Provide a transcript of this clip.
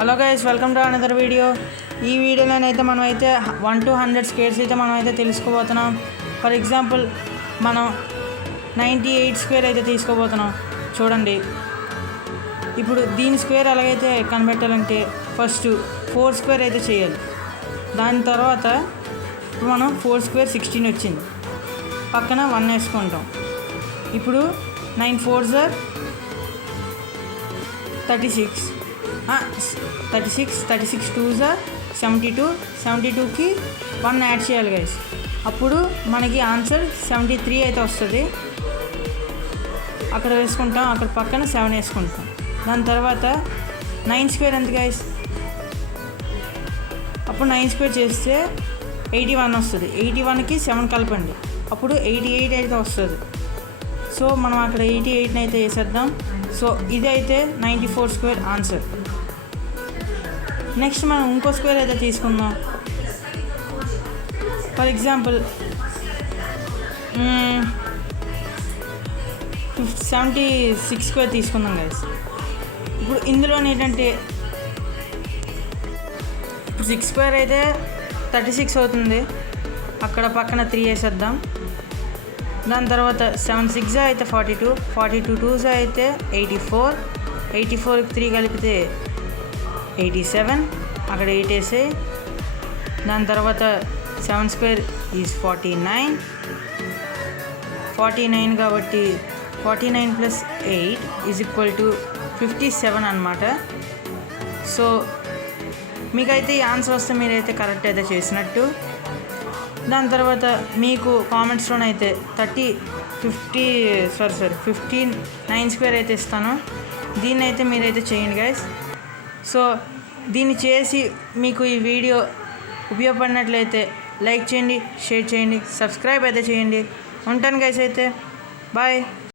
Hello guys, welcome to another video. ఈ వీడియోలోనైతే మనమైతే 1 to 100 squares అయితే మనమైతే తెలుసుకోబోతున్నాం. ఫర్ ఎగ్జాంపుల్ మనం 98 స్క్వేర్ అయితే తీసుకోబోతున్నాం. చూడండి, ఇప్పుడు దీని స్క్వేర్ ఎలాగైతే కనిపెట్టాలంటే ఫస్ట్ 4 స్క్వేర్ అయితే చేయాలి. దాని తర్వాత ఇప్పుడు మనం 4 స్క్వేర్ 16 వచ్చింది, పక్కన 1 వేసుకుంటాం. ఇప్పుడు 9 4s are 36, 36 2s are 72, 72కి 1 add చేయాలి గైస్. అప్పుడు మనకి ఆన్సర్ 73 అయితే వస్తుంది. అక్కడ వేసుకుంటాం, అక్కడ పక్కన 7 వేసుకుంటాం. దాని తర్వాత 9 స్క్వేర్ ఎంత గైస్? అప్పుడు 9 స్క్వేర్ చేస్తే 81 వస్తుంది. 81కి 7 కలపండి, అప్పుడు 88 అయితే వస్తుంది. సో మనం అక్కడ 88ని అయితే వేసేద్దాం. సో ఇదైతే 94 స్క్వేర్ ఆన్సర్. నెక్స్ట్ మనం ఇంకో స్క్వేర్ అయితే తీసుకుందాం. ఫర్ ఎగ్జాంపుల్ 76 స్క్వేర్ తీసుకుందాం గైస్. ఇప్పుడు ఇందులో ఏంటంటే 6 స్క్వేర్ అయితే 36 అవుతుంది, అక్కడ పక్కన 3 వేసేద్దాం. దాని తర్వాత 7 6 అయితే 42, 42 2s అయితే 84, 84కి 3 కలిపితే 87, అక్కడ 8 వేసే. దాని తర్వాత 7 స్క్వేర్ ఈజ్ 49, 49 కాబట్టి 49 + 8 ఈజ్ ఈక్వల్ టు 57 అన్నమాట. సో మీకైతే ఈ ఆన్సర్ వస్తే మీరైతే కరెక్ట్ అయితే చేసినట్టు. దాని తర్వాత మీకు కామెంట్స్లోనైతే 59 స్క్వేర్ అయితే ఇస్తాను. దీన్ని అయితే మీరైతే చేయండి గైస్. సో దీన్ని చేసి మీకు ఈ వీడియో ఉపయోగపడినట్లయితే లైక్ చేయండి, షేర్ చేయండి, సబ్స్క్రైబ్ అయితే చేయండి. ఉంటాను గైస్, అయితే బాయ్.